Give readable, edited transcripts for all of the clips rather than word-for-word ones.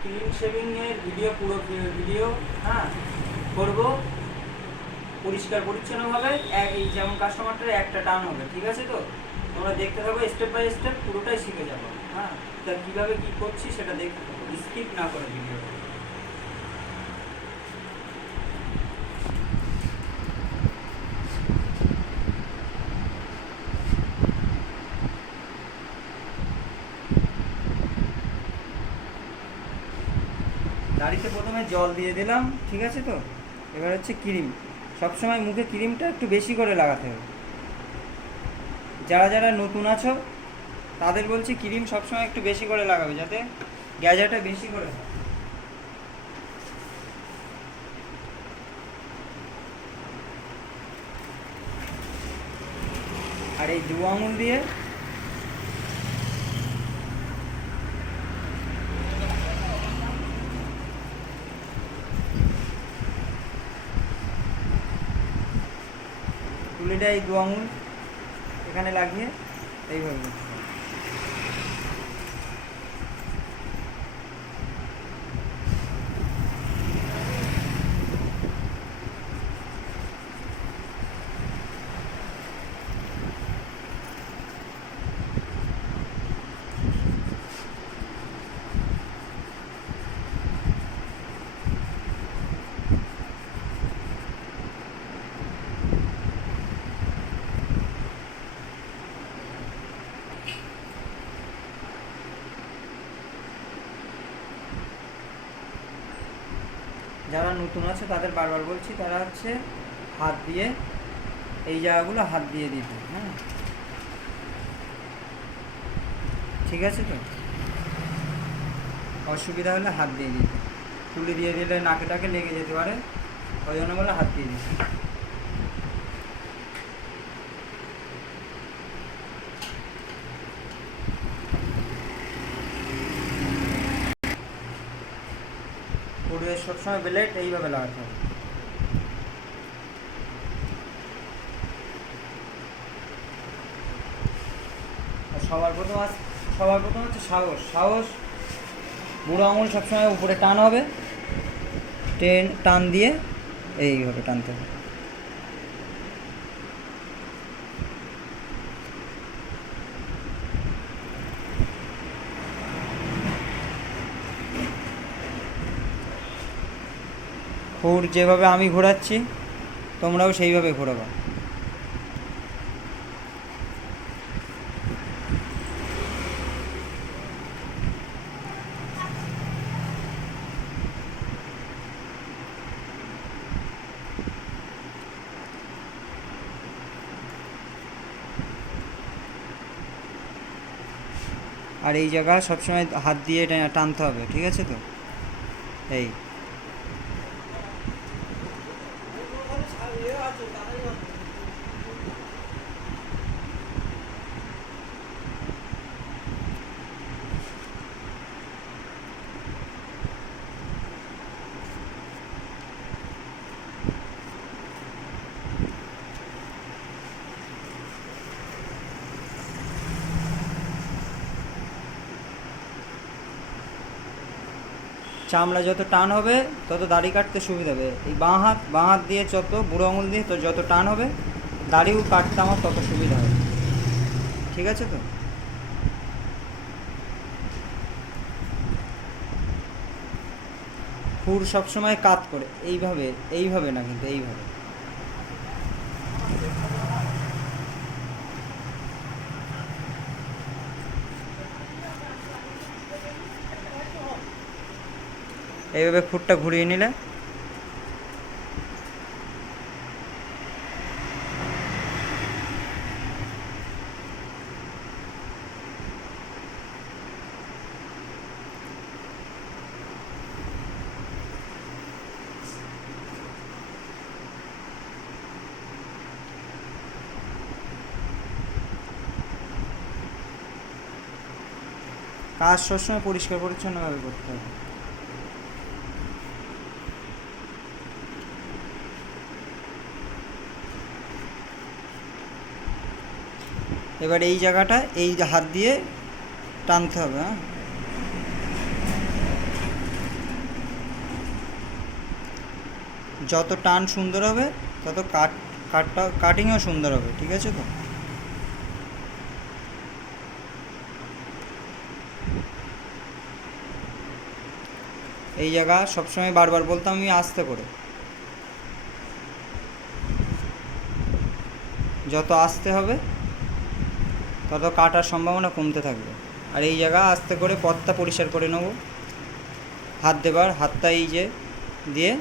Clean শেভিংয়ের video, পুরো video হ্যাঁ করবো পরিষ্কার পরিচ্ছন্নভাবে। এই যেমন কাস্টমারটার একটা টান হবে, ঠিক আছে? তো তোমরা দেখতে থাকো, স্টেপ বাই স্টেপ পুরোটাই শিখে যাবো। হ্যাঁ, তা কীভাবে কী করছি সেটা দেখতে থাকো, স্কিপ না করে ভিডিও। দাড়িতে প্রথমে জল দিয়ে দিলাম, ঠিক আছে? তো এবার হচ্ছে ক্রিম। সবসময় মুখে ক্রিমটা একটু বেশি করে লাগাতে হবে। যারা যারা নতুন আছো তাদের বলছি ক্রিম সবসময় একটু বেশি করে লাগাবে, যাতে গ্যাজাটা বেশি করে হয়। আর এই 2 আঙুল দিয়ে তুলিটা, এই 2 আঙুল এখানে লাগিয়ে এইভাবে করতে হবে। যারা নতুন আছে তাদের বারবার বলছি, তারা হচ্ছে হাত দিয়ে এই জায়গাগুলো হাত দিয়ে দিতে। হ্যাঁ, ঠিক আছে? তো অসুবিধা হলে হাত দিয়ে দিতে, তুলি দিয়ে দিলে নাকে টাকে লেগে যেতে পারে, ওই জন্য বলে হাত দিয়ে দিতে। পুরো সবসময় ব্লেড এইভাবে লাগাতে হবে। আর সবার প্রথম হচ্ছে সাহস। বুড়ো আঙুল সবসময় উপরে টান হবে, টান দিয়ে এইভাবে টানতে হবে। খুর যেভাবে আমি ঘোরাচ্ছি তোমরাও সেইভাবে ঘোরাবা। আর এই জায়গা সবসময় হাত দিয়ে টানতে হবে, ঠিক আছে? তো এই চামড়া যত টান হবে তত দাড়ি কাটতে সুবিধা হবে। এই বাঁ হাত দিয়ে যত, বুড়ো আঙুল দিয়ে তো যত টান হবে দাড়িও কাটতে আমার তত সুবিধা হবে, ঠিক আছে? তো খুর সবসময় কাত করে এইভাবে না, কিন্তু এইভাবে। এইভাবে খুরটা ঘুরিয়ে নিলে কাজ সবসময় পরিষ্কার পরিচ্ছন্নভাবে করতে হবে। এবার এই জায়গাটা এই হাত দিয়ে টানতে হবে। হ্যাঁ, যত টান সুন্দর হবে তত কাটিংও সুন্দর হবে, ঠিক আছে তো? এই জায়গা সবসময় বারবার বলতাম আমি আস্তে করে, যত আস্তে হবে তত কাটার সম্ভাবনা কমতে থাকবে। আর এই জায়গা আস্তে করে পথটা পরিষ্কার করে নেব, হাত দেবার, হাতটা এই যে দিয়ে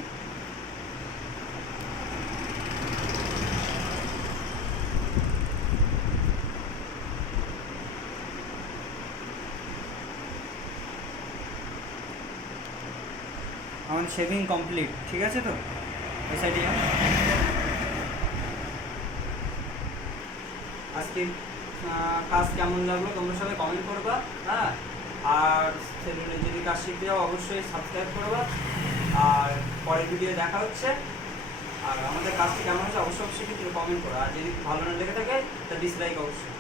আমার শেভিং কমপ্লিট, ঠিক আছে তো? এই সাইডে আজকে কাজ কেমন লাগলো তোমরা সবাই কমেন্ট করবা, হ্যাঁ। আর সেলুনে যদি কাজ শিখতে যাও অবশ্যই সাবস্ক্রাইব করবা। আর পরের ভিডিও দেখা হচ্ছে। আর আমাদের কাজটি কেমন হচ্ছে অবশ্যই কিন্তু কমেন্ট করো। আর যদি ভালো না লেগে থাকে তা ডিসলাইক অবশ্যই।